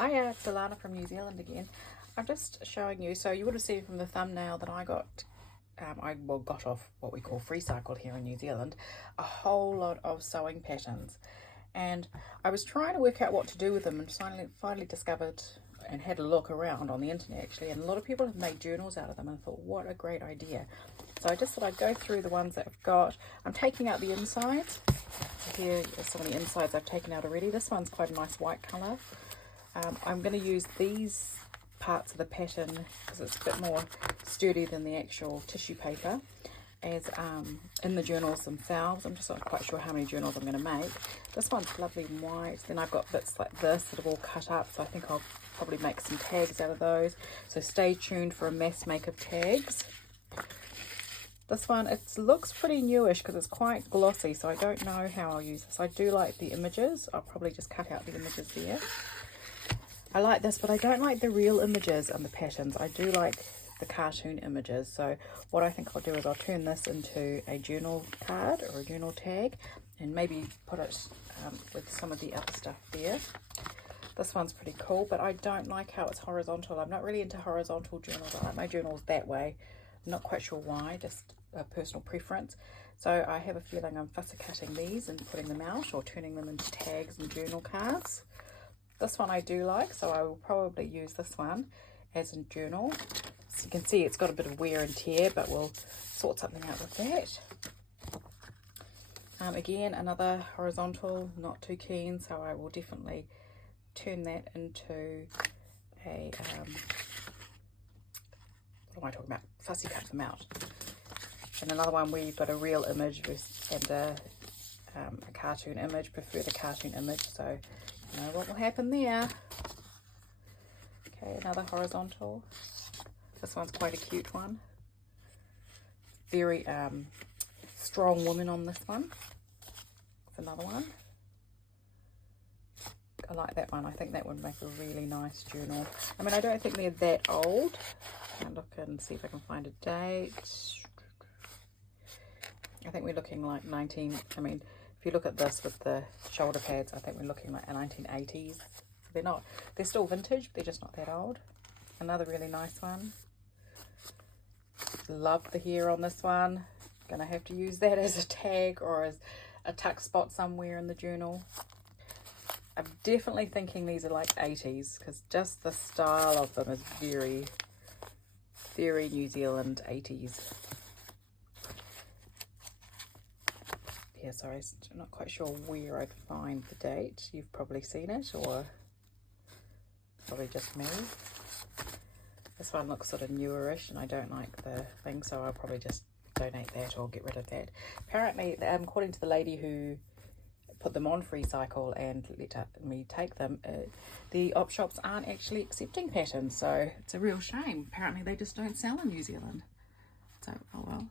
Hiya, it's Alana from New Zealand again. I'm just showing you, so you would have seen from the thumbnail that I got, got off what we call FreeCycle here in New Zealand, a whole lot of sewing patterns. And I was trying to work out what to do with them and finally discovered and had a look around on the internet actually, and a lot of people have made journals out of them, and I thought, what a great idea. So I just thought I'd go through the ones that I've got. I'm taking out the insides. Here are some of the insides I've taken out already. This one's quite a nice white colour. I'm going to use these parts of the pattern because it's a bit more sturdy than the actual tissue paper as in the journals themselves. I'm just not quite sure how many journals I'm going to make. This one's lovely and white. Then I've got bits like this that have all cut up, so I think I'll probably make some tags out of those. So stay tuned for a mass make of tags. This one, it looks pretty newish because it's quite glossy, so I don't know how I'll use this. I do like the images. I'll probably just cut out the images there. I like this, but I don't like the real images and the patterns. I do like the cartoon images. So what I think I'll do is I'll turn this into a journal card or a journal tag and maybe put it with some of the other stuff there. This one's pretty cool, but I don't like how it's horizontal. I'm not really into horizontal journals. I like my journals that way. I'm not quite sure why, just a personal preference. So I have a feeling I'm fussy cutting these and putting them out or turning them into tags and journal cards. This one I do like, so I will probably use this one as a journal. So you can see it's got a bit of wear and tear, but we'll sort something out with that. Again, another horizontal, not too keen, so I will definitely turn that into a, what am I talking about? Fussy cut them out. And another one where you've got a real image and a cartoon image, prefer the cartoon image, so you know what will happen there. Okay, another horizontal. This one's quite a cute one. Very strong woman on this one. That's another one. I like that one. I think that would make a really nice journal. I mean, I don't think they're that old. I'll look and see if I can find a date. I think we're looking like if you look at this with the shoulder pads, I think we're looking like 1980s. So they're still vintage, but they're just not that old. Another really nice one. Love the hair on this one. Gonna have to use that as a tag or as a tuck spot somewhere in the journal. I'm definitely thinking these are like 80s because just the style of them is very, very New Zealand 80s. Yeah, sorry, I'm not quite sure where I'd find the date. You've probably seen it, or probably just me. This one looks sort of newerish and I don't like the thing, so I'll probably just donate that or get rid of that. Apparently, according to the lady who put them on FreeCycle and let me take them, the op shops aren't actually accepting patterns, so it's a real shame. Apparently they just don't sell in New Zealand. So, oh well.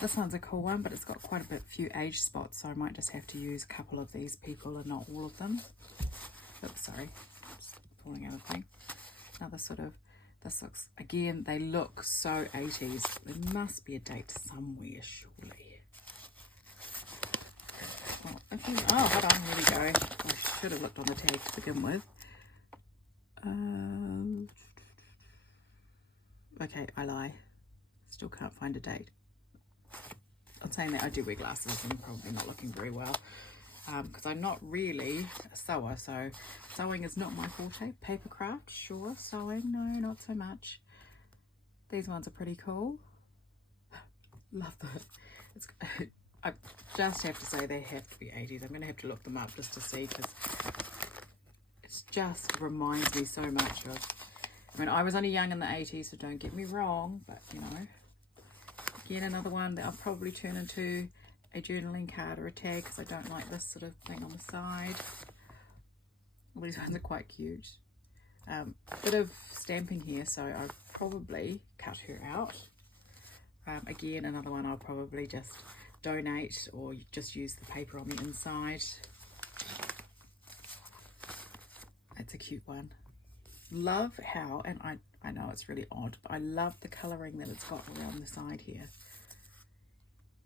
This one's a cool one, but it's got quite a few age spots, so I might just have to use a couple of these people and not all of them. Oops, sorry, just falling out of the thing. Another sort of, this looks, again, they look so 80s. There must be a date somewhere, surely. Oh, hold on, here we go. I should have looked on the tag to begin with. Okay, I lie. Still can't find a date. I'm saying that I do wear glasses and probably not looking very well because I'm not really a sewer, so sewing is not my forte. Paper craft, sure. Sewing, no, not so much. These ones are pretty cool. Love that. I just have to say they have to be 80s. I'm going to have to look them up just to see because it just reminds me so much of, I mean, I was only young in the 80s, so don't get me wrong, but you know. Again, another one that I'll probably turn into a journaling card or a tag because I don't like this sort of thing on the side. All these ones are quite cute. Bit of stamping here, so I'll probably cut her out. Again, another one I'll probably just donate or just use the paper on the inside. It's a cute one. Love how, and I know it's really odd, but I love the colouring that it's got around the side here.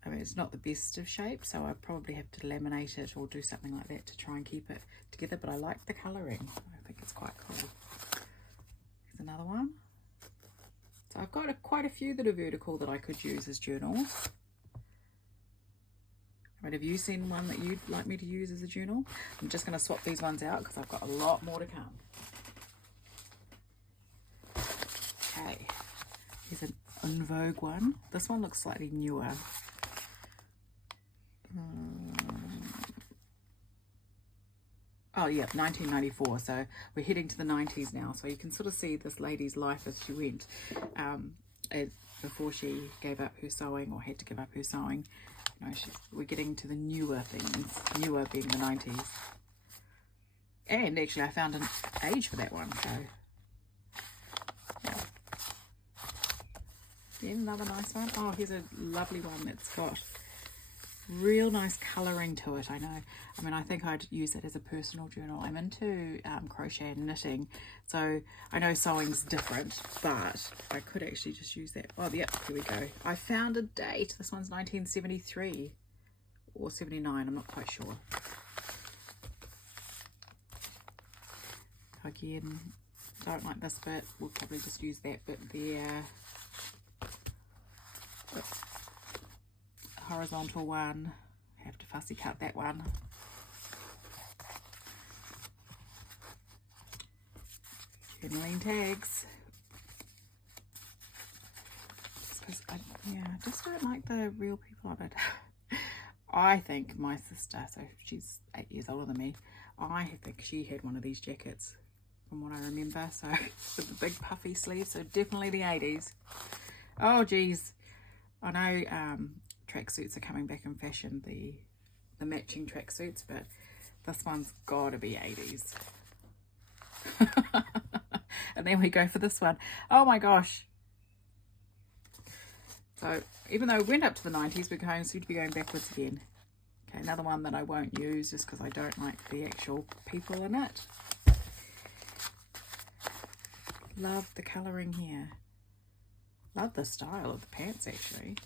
I mean, it's not the best of shape, so I probably have to laminate it or do something like that to try and keep it together, but I like the colouring. I think it's quite cool. Here's another one. So I've got quite a few that are vertical that I could use as journals. I mean, have you seen one that you'd like me to use as a journal? I'm just going to swap these ones out because I've got a lot more to come. Okay, here's an En Vogue one. This one looks slightly newer. Oh yeah, 1994, so we're heading to the 90s now, so you can sort of see this lady's life as she went, before she gave up her sewing or had to give up her sewing. You know, we're getting to the newer things, newer being the 90s. And actually I found an age for that one, so yeah. Then another nice one. Oh, here's a lovely one that's got real nice colouring to it. I know, I mean, I think I'd use it as a personal journal. I'm into crochet and knitting, so I know sewing's different, but I could actually just use that. Oh, yep, here we go. I found a date. This one's 1973 or 79, I'm not quite sure. Again, don't like this bit. We'll probably just use that bit there. Horizontal one, have to fussy cut that one. Journaling tags. I just don't like the real people on it. I think my sister, so she's 8 years older than me, I think she had one of these jackets from what I remember. So with the big puffy sleeves, so definitely the 80s. Oh geez, I know tracksuits are coming back in fashion, the matching tracksuits, but this one's gotta be 80s. And then we go for this one. Oh my gosh. So even though we went up to the 90s, we're going soon to be going backwards again. Okay, another one that I won't use just because I don't like the actual people in it. Love the colouring here. Love the style of the pants actually.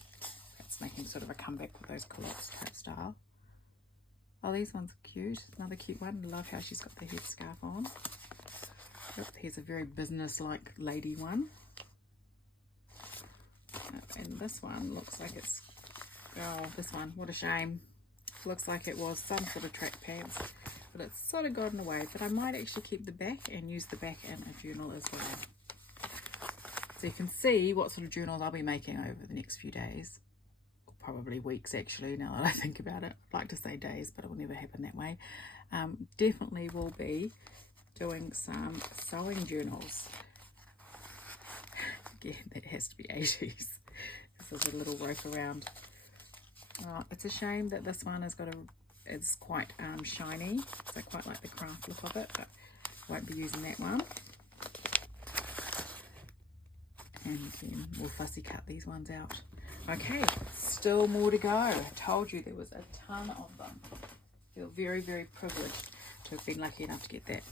It's making sort of a comeback with those culottes type style. Oh, these ones are cute. Another cute one. Love how she's got the headscarf on. Yep, here's a very business-like lady one. And this one looks like it's, oh, this one, what a shame. Looks like it was some sort of track pants, but it's sort of gotten away. But I might actually keep the back and use the back in a journal as well. So you can see what sort of journals I'll be making over the next few days. Probably weeks actually, now that I think about it. I'd like to say days, but it will never happen that way. Definitely will be doing some sewing journals. Again, that has to be 80s. This is a little rope around. Oh, it's a shame that this one has got it's quite shiny, so I quite like the craft look of it, but I won't be using that one. And again, we'll fussy cut these ones out. Okay, still more to go. I told you there was a ton of them. I feel very, very privileged to have been lucky enough to get that.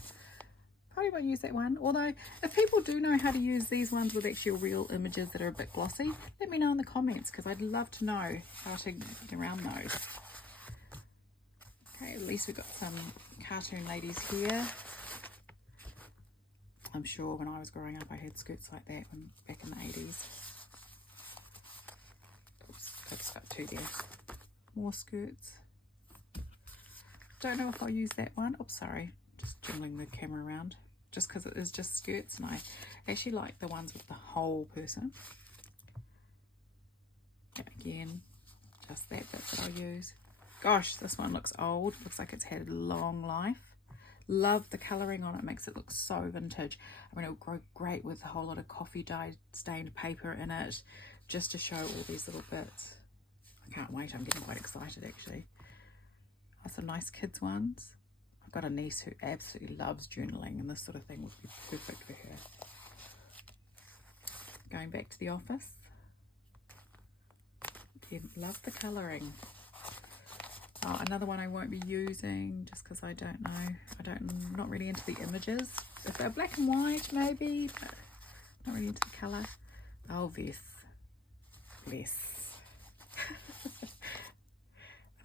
Probably won't use that one, although if people do know how to use these ones with actual real images that are a bit glossy, let me know in the comments because I'd love to know how to get around those. Okay, at least we've got some cartoon ladies here. I'm sure when I was growing up I had skirts like that back in the 80s. Oops, I've stuck two there. More skirts. Don't know if I'll use that one. Oops, sorry, just jiggling the camera around. Just because it is just skirts, and I actually like the ones with the whole person. Yeah, again, just that bit that I'll use. Gosh, this one looks old. Looks like it's had a long life. Love the colouring on it. Makes it look so vintage. I mean, it'll grow great with a whole lot of coffee dye stained paper in it, just to show all these little bits. I can't wait. I'm getting quite excited actually. Oh, some nice kids ones. I've got a niece who absolutely loves journaling, and this sort of thing would be perfect for her. Going back to the office. Again, love the colouring. Oh, another one I won't be using just because I don't know. I'm not really into the images. If they're black and white, maybe, but not really into the colour. Oh, Vess. Bless.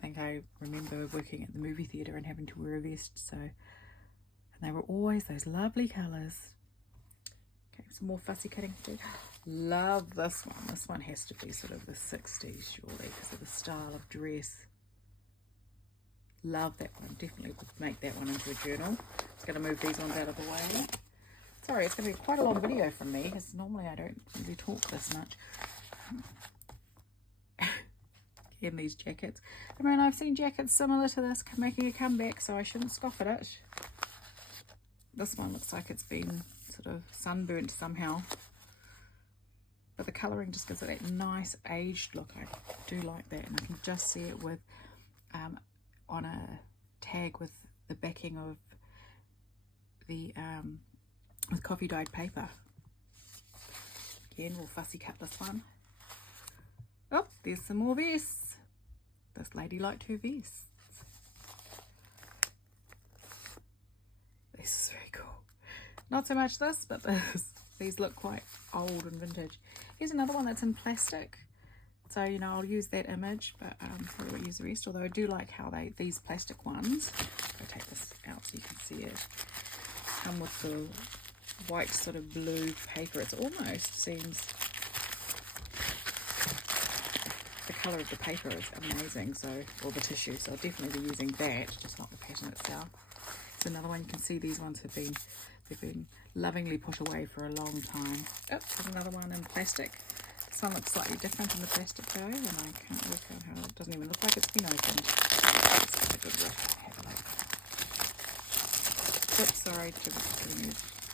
think I remember working at the movie theatre and having to wear a vest, so, and they were always those lovely colours. Okay, some more fussy cutting too. Love this one. This one has to be sort of the 60s surely because of the style of dress. Love that one. Definitely would make that one into a journal. Just going to move these ones out of the way. Sorry, it's going to be quite a long video from me because normally I don't really talk this much. In these jackets. I mean, I've seen jackets similar to this making a comeback, so I shouldn't scoff at it. This one looks like it's been sort of sunburnt somehow. But the colouring just gives it that nice aged look. I do like that, and I can just see it with on a tag with the backing of the with coffee dyed paper. Again, we'll fussy cut this one. Oh, there's some more vests. This lady liked her vests. This is very cool. Not so much this, but this. These look quite old and vintage. Here's another one that's in plastic. So, you know, I'll use that image, but probably won't use the rest. Although I do like how these plastic ones, I'll take this out so you can see it, come with the white sort of blue paper. It almost seems, the colour of the paper is amazing, so, or the tissue, so I'll definitely be using that, just not the pattern itself. There's another one. You can see these ones have been, they've been lovingly put away for a long time. Oh, there's another one in plastic. This one looks slightly different in the plastic though, and I can't work out how, it doesn't even look like it's been opened. It's quite a good look. Have a look. Oops, sorry to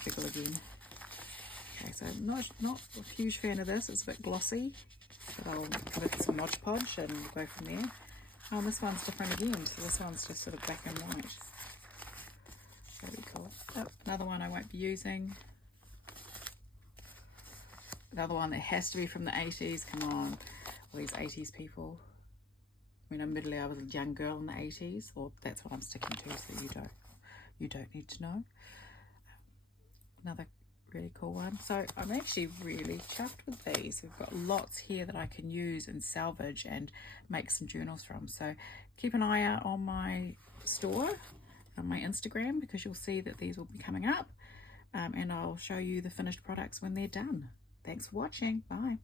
jiggle again. Okay, so not a huge fan of this. It's a bit glossy, but I'll put it in some Mod Podge and go from there. Oh, and this one's different again, so this one's just sort of black and white. That'd be cool. Oh, another one I won't be using. Another one that has to be from the 80s. Come on, all these 80s people. I mean, admittedly, I was a young girl in the 80s, or that's what I'm sticking to, so you don't need to know. Another really cool one. So I'm actually really chuffed with these. We've got lots here that I can use and salvage and make some journals from. So keep an eye out on my store, on my Instagram, because you'll see that these will be coming up, and I'll show you the finished products when they're done. Thanks for watching. Bye.